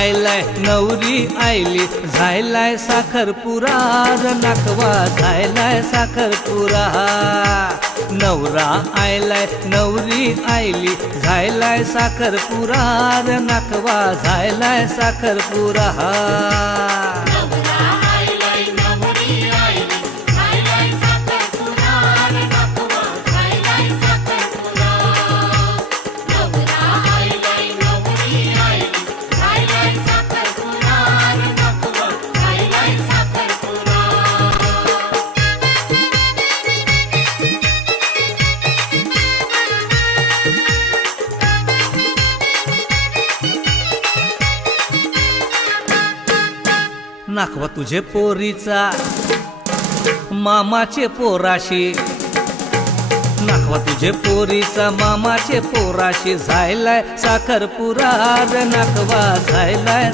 आयलाय नवरी आयली झायलाय साखरपुरा र नाकवा झायलाय साखरपुरा नवरा आयलाय नवरी आयली झायलाय साखरपुरा र नाकवा झायलाय साखरपुरा नाकवा तुझे पोरीचा मामाचे पोराशी नाकवा तुझे पोरीचा मामाचे पोराशी झायलाय साखरपुरा र नाकवा झायलाय